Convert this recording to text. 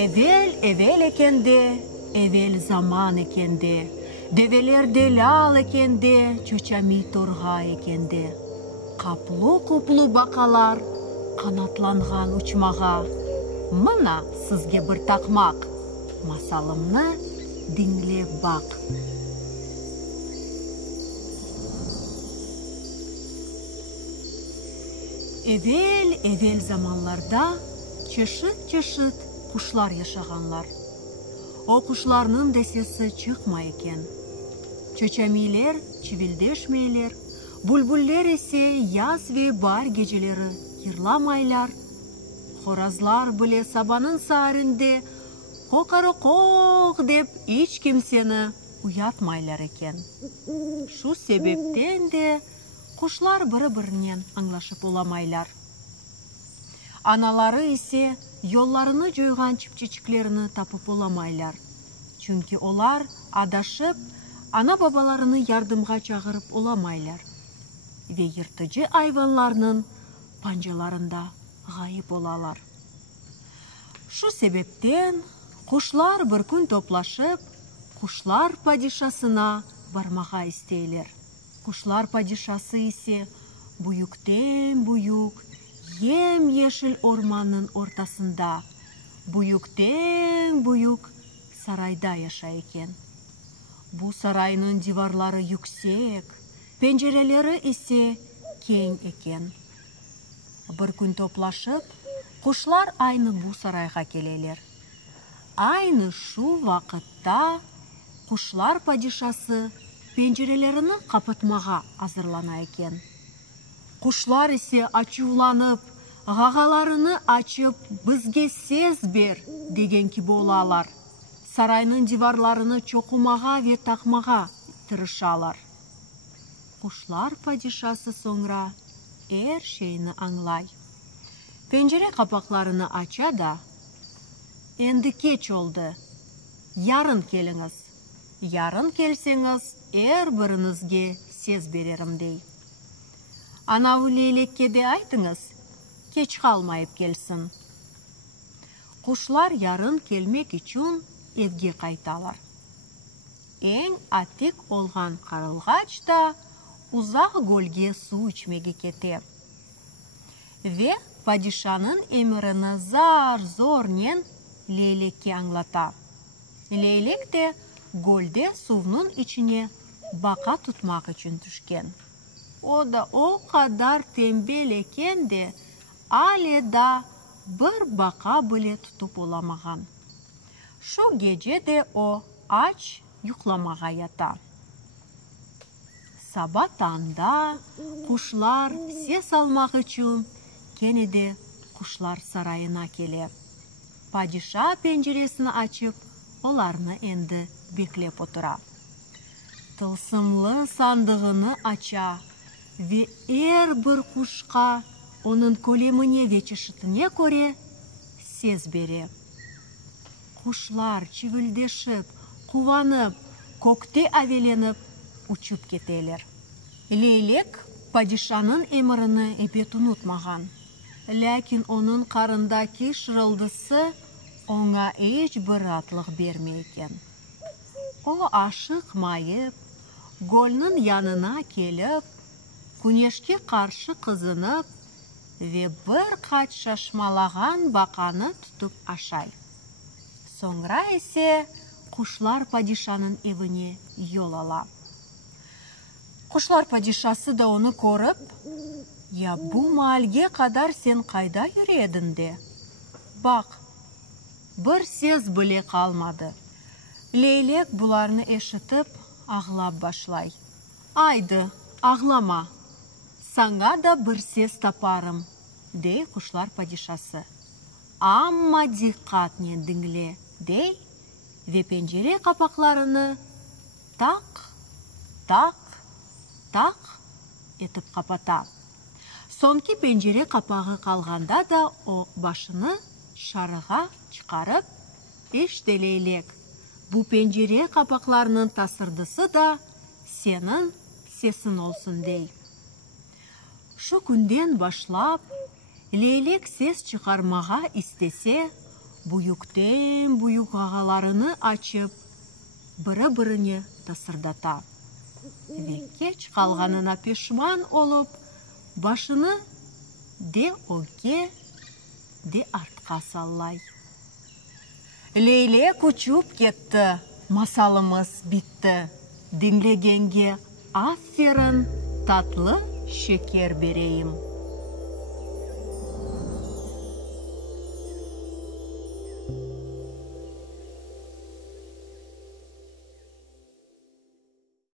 Эвел экенде, эвел заман экенде, девелер делал экенде, чучами торга экенде. Каплу-куплу бакалар, канатланган учмага. Мына сізге бір тақмақ, масалымны dinlеп бақ. Эвел заманларда чышыт кушлар яшағанлар. О кушларның десесі чықма екен. Чөчәмейлер, чивилдешмейлер, бульбуллер есе яз ве бар гежелері йырламайлар. Хоразлар біле сабанын сарынде қоқары-қоқ деп еш кімсені уятмайлар екен. Шу себептен де кушлар бірі-бірінен аңлашып оламайлар. Аналары есе yollarını жойған чіпчечіклеріні тапып оламайлар. Чүнки олар адашып, ана бабаларыны ярдымға чағырып оламайлар. Ве йыртыжы айванларының панжаларында ғайып олалар. Шу себептен кушлар бір күн топлашып, кушлар падишасына бармаға істейлер. Кушлар падишасы есе буюктен буюк, ем-ешіл орманның ортасында, буюктен буюк сарайда яша екен. Бу сарайның диварлары yüksek, пенжерелері есе кең екен. Бір күн топлашып, кушлар айны бу сарайға келелер. Айны шу вақытта кушлар падишасы пенжерелеріні қапытмаға азырлана екен. Кушлар есе ачуланып, ғағаларыны ачып, бізге сез бер деген ки болалар. Сарайның диварларыны чоқумаға ве тақмаға тырышалар. Кушлар падишасы соңра әр шейіні аңлай. Пенжере қапақларыны ача да, «Енді кеч олды, ярын келіңіз. Ярын келсеңіз, әр бірінізге сез берерім дей. Анау лейлекке де айтыңыз, кеч қалмайып келсін». Кушлар ярын келмек үшін евге қайталар. Ең атек олған қарылғач та ұзақ гөлге су içмеге кете. Ве падишанын еміріні зар-зорнен лейлекке аңлата. Лейлек те гөлде сувнун içine бақа тұтмақ үшін түшкен. O da o kadar tembel eken de ale da bir baka bile tutup olamağan. Şu gece de o aç yuklamağa yata. Sabah tanda kuşlar ses almak için gene de kuşlar sarayına kele. Padişah penceresini açıp olarını endi beklep otura. Tılsımlı sandığını aça ve er bir kuşka onun kolemine ve çeşitine göre ses bere. Kuşlar çivildeşip, kuvanıp, kokte avelenip uçup keteler. Leylek padişanın emrini epet unutmağan. Lakin onun karındaki şırıldısı ona hiç bir rahatlık vermeyken. O aşıkmayıp, golünün yanına gelip, güneşke karşı kızınıp ve birkaç şaşmalağan bakanı tutup aşay. Sonra ise kuşlar padişanın evine yol ala. Kuşlar padişası da onu korup, "Ya bu mahalge kadar sen kayda yürüyedin de. Bak, bir ses bile kalmadı." Leylek bularını eşitip ağlap başlay. "Aydı, ağlama. Sana da bir ses taparım," dey kuşlar padişası. "Amma dikkatle dinle," dey ve pencere kapaklarını tak, tak, tak etip kapata. Sonki pencere kapağı kalganda da o başını şarığa çıkarıp, "İşte leylek, bu pencere kapaklarının tasırdısı da senin sesin olsun," dey. Şu günden başlap, leylek ses çıkarmağa istese, Буюктен буюк ағаларыны ачып, бірі-біріне тасырдата. Кеч қалғанына пешман олып, башыны де оге, де артқа саллай. Лейлек учуп кетті, масалымыз битті. Dinlegenge aferin, tatlı şeker bereyim.